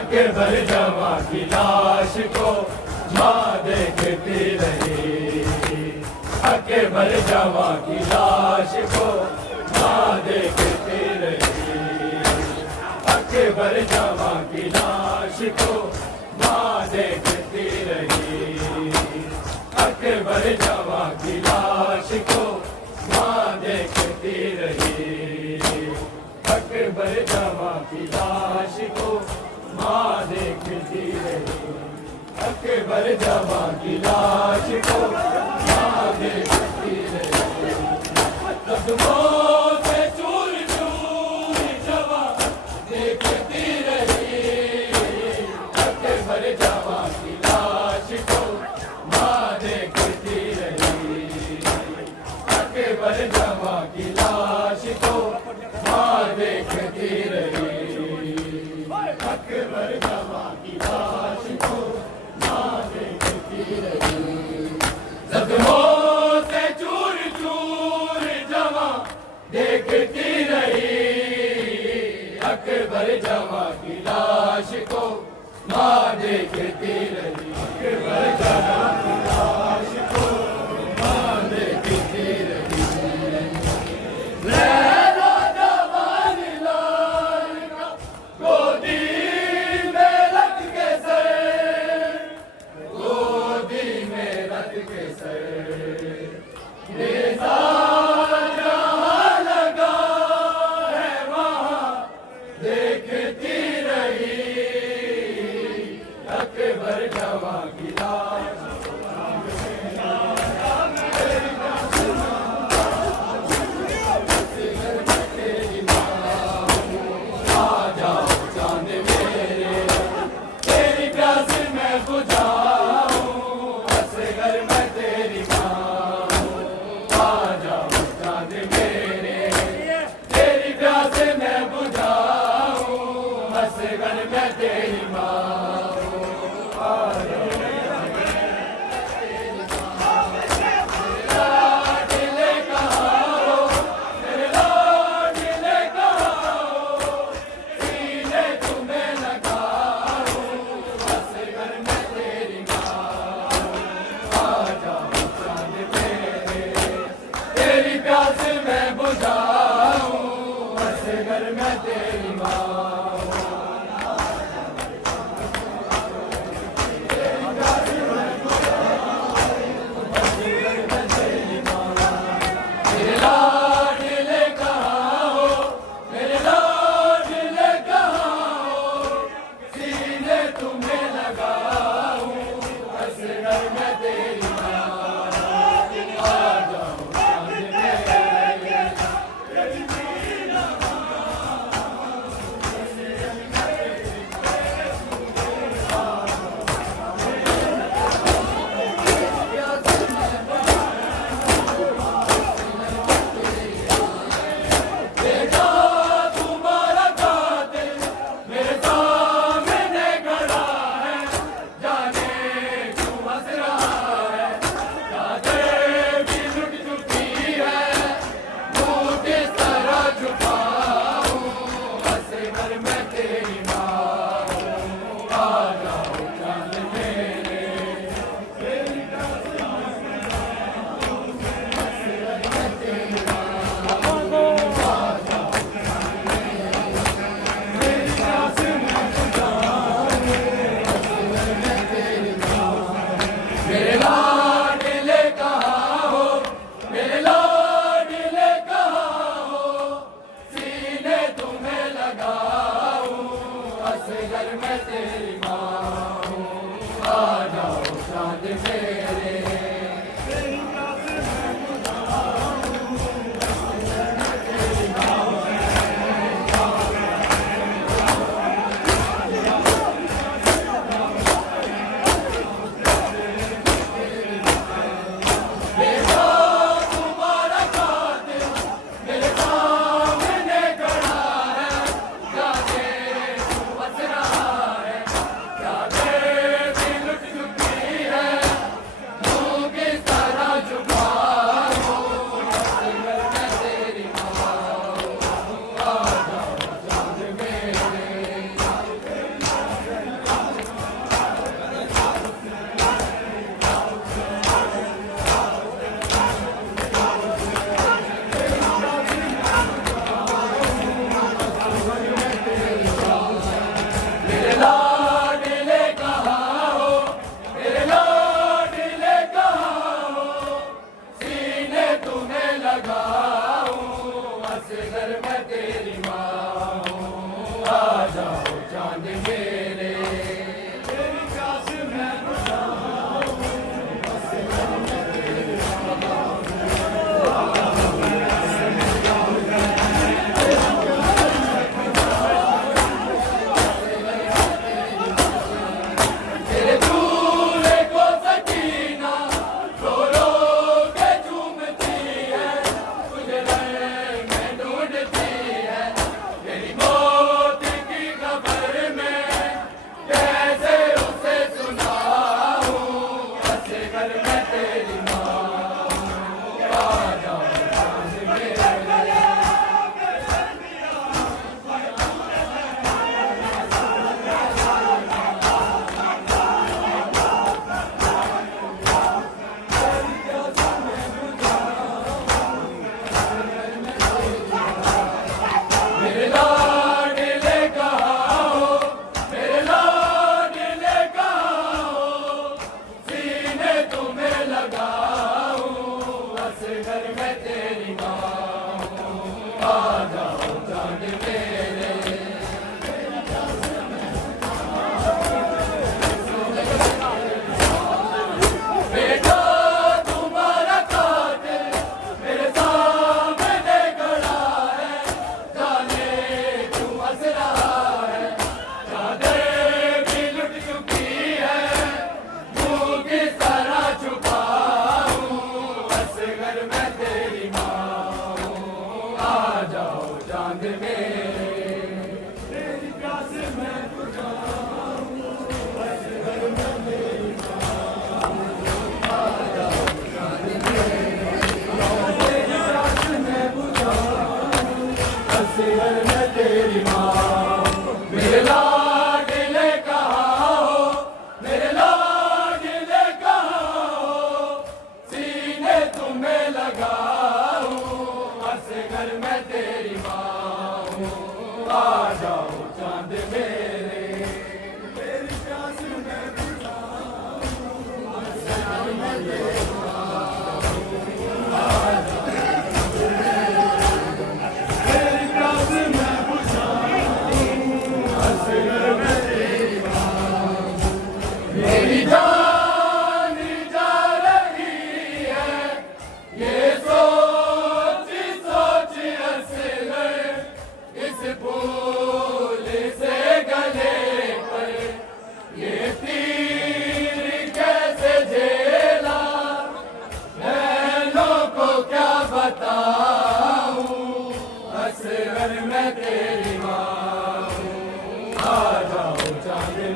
अकबर जवां की लाश को माँ देखती रही। अकबर जवां की लाश को माँ देखती रही। अकबर जवां की लाश को माँ देखती रही। अकबर जवां की लाश को माँ देखती रही। अकबर जवां की लाश को माँ देखती रही। अकबर जवां की लाश को माँ देखती रही। कदमों से चूर चूर जवां देखती रही। अकबर जवां की लाश को माँ देखती रही। अकबर जवां की लाश को माँ देखती रही। अकबर जवां की लाश को माँ देखती रही। सदमों से चूर चूर जवां देखती रही। अकबर जवां की लाश को माँ देखती रही। अकबर जवां की लाश को माँ देखती रही। लहरा जवान लाल का गोदी में रख के सर, गोदी में रख के सर। नेज़ा जहाँ लगा है वहाँ देखती रही। अकबर जवां की लाश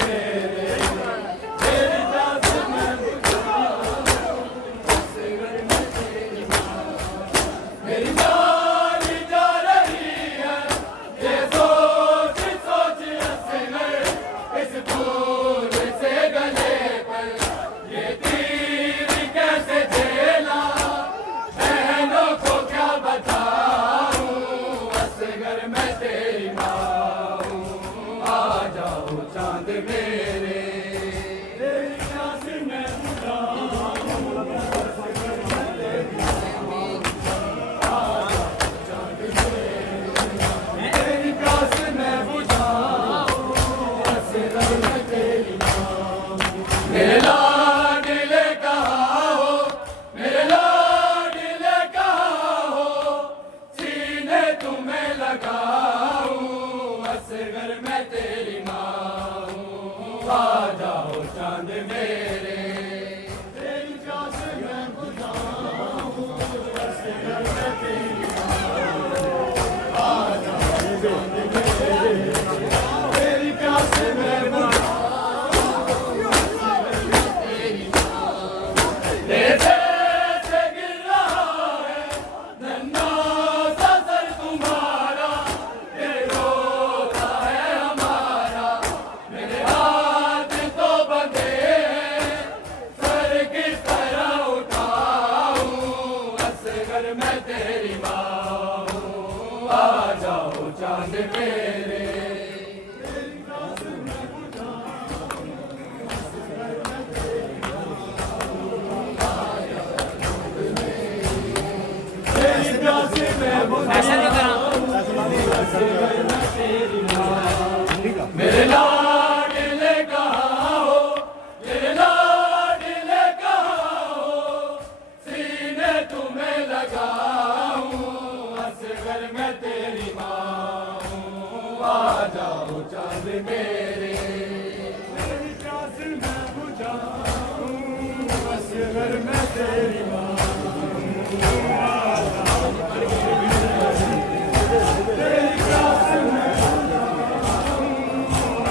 मेरे, तेरी प्यास मैं बुझाऊं, असगर में तेरी मांग। मेरी जान जा रही है ये सोच सोच असगर, इस फूल से गले पर ये तीर कैसे झेला, बहनों को क्या बताऊं, असगर मैं तेरी माँ हूँ। आ जाओ चांद मेरे, तेरी प्यास मैं बुझाऊं, असगर मैं तेरी माँ। आ जाओ चांद मेरे, तेरी प्यास मैं बुझाऊं, असगर मैं तेरी माँ। मेरे लाडले कहाँ हो, मेरे लाडले कहाँ हो, सीने तुम्हें लगाऊं, असगर मैं तेरी माँ हूँ। आ जाओ चांद मेरे, तेरी प्यास मैं बुझाऊं, असगर मैं तेरी माँ। आ जाओ चांद मेरे, तेरी प्यास मैं बुझाऊं, जैसे गिर रहा है नन्हा सा सर तुम्हारा, दिल रोता है हमारा, मेरे हाथ तो बंधे हैं, सर किस तरह उठाऊं, असगर मैं तेरी माँ हूँ। आ जाओ चांद मेरे, तेरी प्यास मैं बुझाऊं, असगर मैं तेरी तेरी प्यास मैं बुझाऊं, असगर मैं तेरी माँ। मेरे लाडले कहाँ हो, मेरे लाडले कहाँ हो, सीने तुम्हें लगाऊं, असगर मैं तेरी माँ हूँ। आ जाओ चांद मेरे, तेरी प्यास मैं बुझाऊं, असगर मैं तेरी माँ। तेरी प्यास मैं बुझाऊं,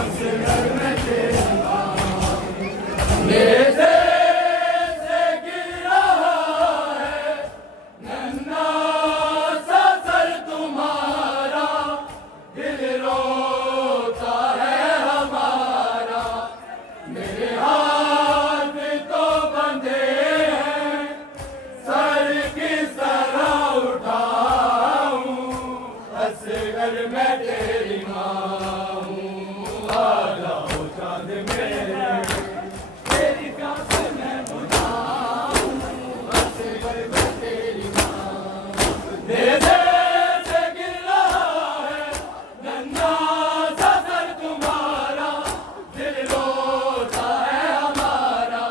असगर मैं तेरी माँ। मेरे दिल से गिर रहा है नन्हा सा सर तुम्हारा, दिल रोता है हमारा, मेरे हाथ तो बंधे हैं, सर किस तरह उठाऊं, असगर मैं तेरी माँ हूँ। आ जाओ चांद मेरे, तेरी प्यास मैं बुझाऊं, असगर मैं तेरी माँ। मेरे दिल से गिर रहा है नन्हा सा सर तुम्हारा, दिल रोता है हमारा,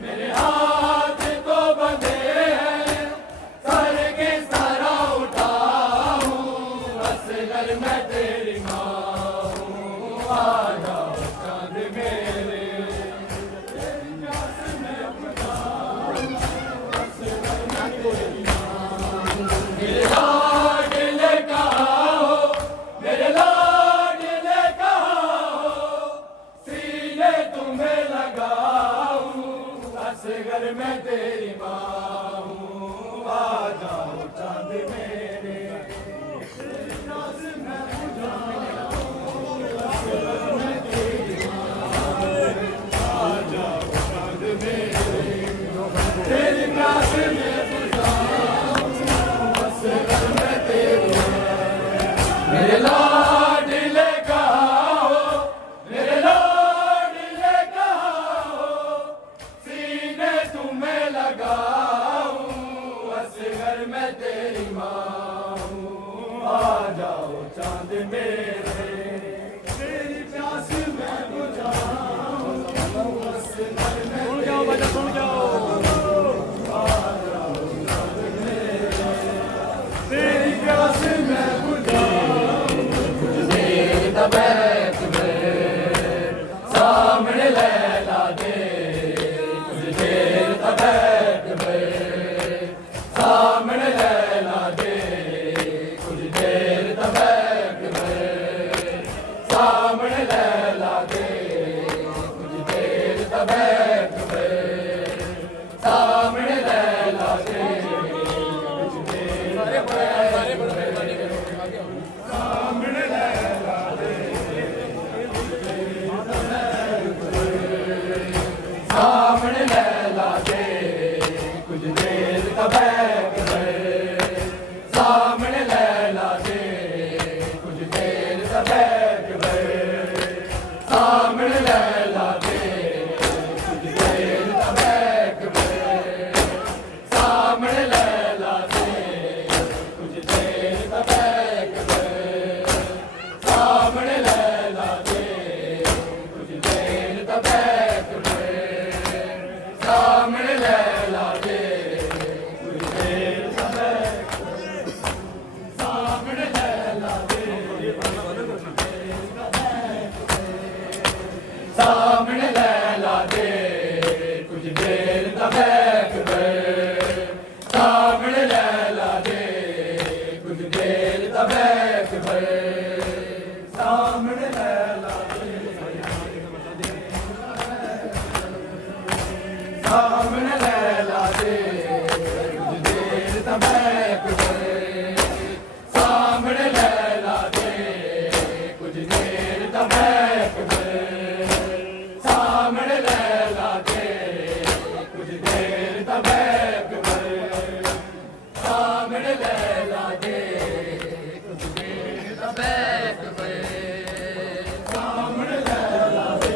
मेरे हाथ तो बंधे हैं, सर किस तरह उठाऊं, असगर मैं तेरी माँ हूँ। आ जाओ चांद मेरे, तेरी प्यास मैं बुझाऊं, असगर मैं तेरी माँ। मेरे लाडले कहाँ हो, मेरे लाडले कहाँ हो, सीने तुम्हें लगाऊं, असगर मैं तेरी माँ हूँ। आ जाओ चांद मेरे, तेरी प्यास मैं बुझाऊं, असगर मैं तेरी माँ। आ जाओ चांद मेरे, तेरी प्यास मैं बुझाऊं, असगर मैं तेरी माँ। मेरे लाडले कहाँ हो, मेरे लाडले कहाँ हो, सीने तुम्हें ਸਾਹਮਣੇ ਲੈਲਾ ਦੇ ਕੁਝ ਦੇਰ ਤਾਂ ਬੈਠ ਵੇ ਸਾਹਮਣੇ ਲੈਲਾ ਦੇ ਕੁਝ ਦੇਰ ਤਾਂ ਬੈਠ ਵੇ ਸਾਹਮਣੇ ਲੈਲਾ ਦੇ ਕੁਝ ਦੇਰ ਤਾਂ ਬੈਠ ਵੇ ਸਾਹਮਣੇ ਲੈਲਾ ਦੇ ਕੁਝ ਦੇਰ ਤਾਂ ਬੈਠ ਸਾਹਮਣੇ ਲੈਲਾ ਦੇ ਸਾਹਮਣੇ ਲੈਲਾ ਦੇ ਕੁਝ ਦੇਰ ਤਾਂ ਬੈਠ ਵੇ ਸਾਹਮਣੇ ਲੈਲਾ ਦੇ ਕੁਝ ਦੇਰ ਤਾਂ ਬੈਠ ਵੇ ਸਾਹਮਣੇ ਲੈਲਾ ਦੇ ਸਾਹਮਣੇ ਲੈਲਾ ਦੇ ਕੁਝ ਦੇਰ ਤਾਂ ਬੈਠ ਵੇ ਸਾਹਮਣੇ ਲੈਲਾ ਦੇ ਕੁਝ ਦੇਰ ਤਾਂ ਬੈਠ ਵੇ ਸਾਹਮਣੇ ਲੈਲਾ ਦੇ ਕੁਝ ਦੇਰ ਤਾਂ ਬੈਠ ਵੇ ਸਾਹਮਣੇ ਲੈਲਾ ਦੇ ਕੁਝ ਦੇਰ ਤਾਂ ਬੈਠ ਵੇ ਸਾਹਮਣੇ ਲੈਲਾ ਦੇ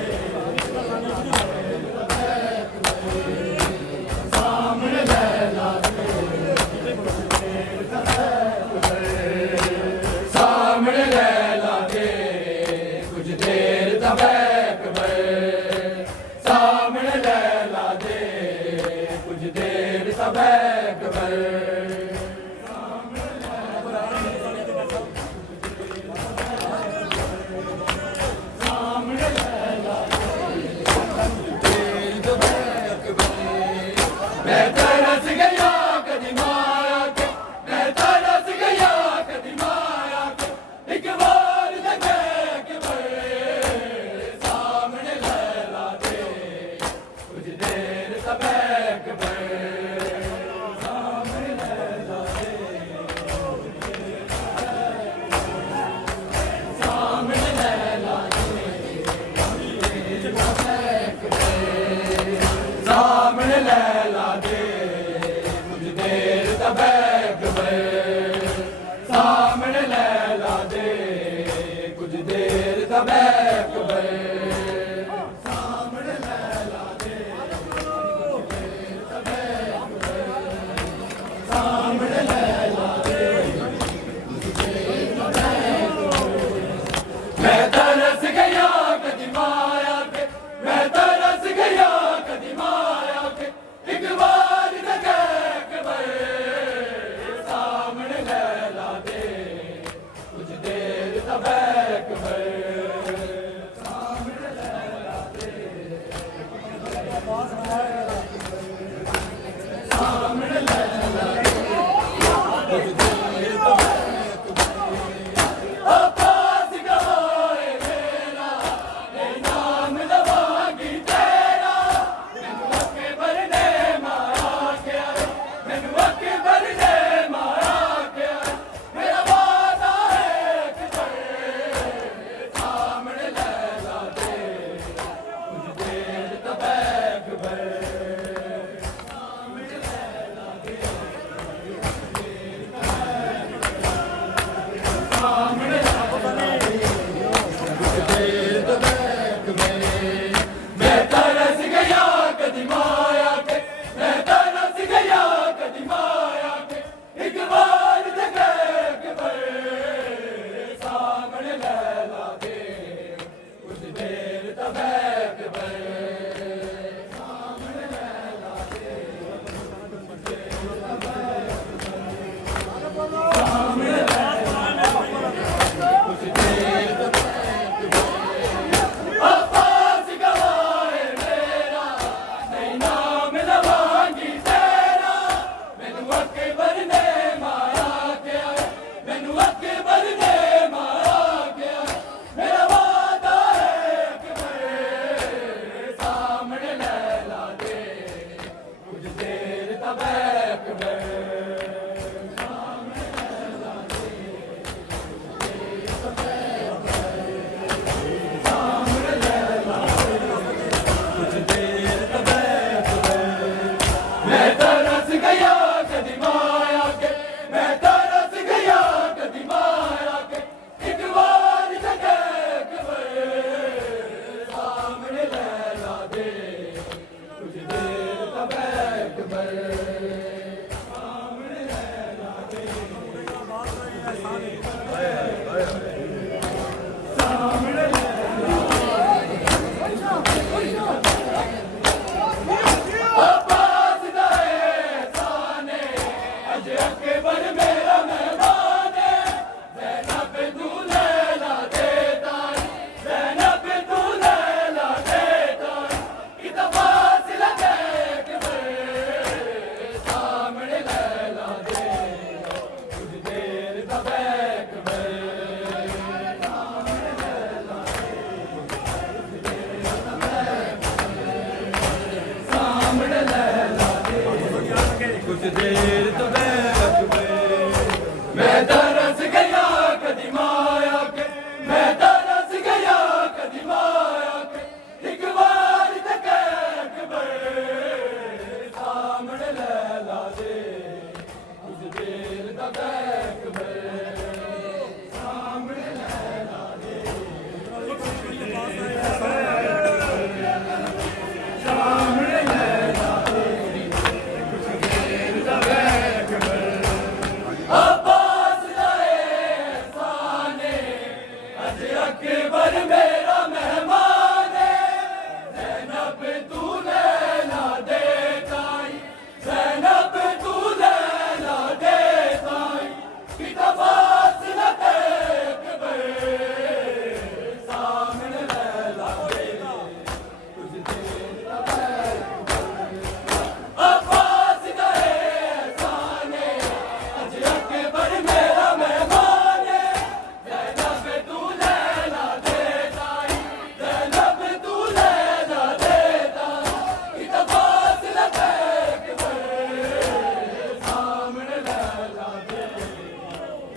सामने लैला दे कुछ देर तब अकबर सामने लैला दे सामने अब्बास दाए साने अज अकबर मेरा मेहमान ज़ैनब तू लैला देता ज़ैनब तू लैला देता कि तफासिला देख सामने लैला दे कुछ देर तब अकबर सामने लैला दे सामने लैला दे कुछ देर तब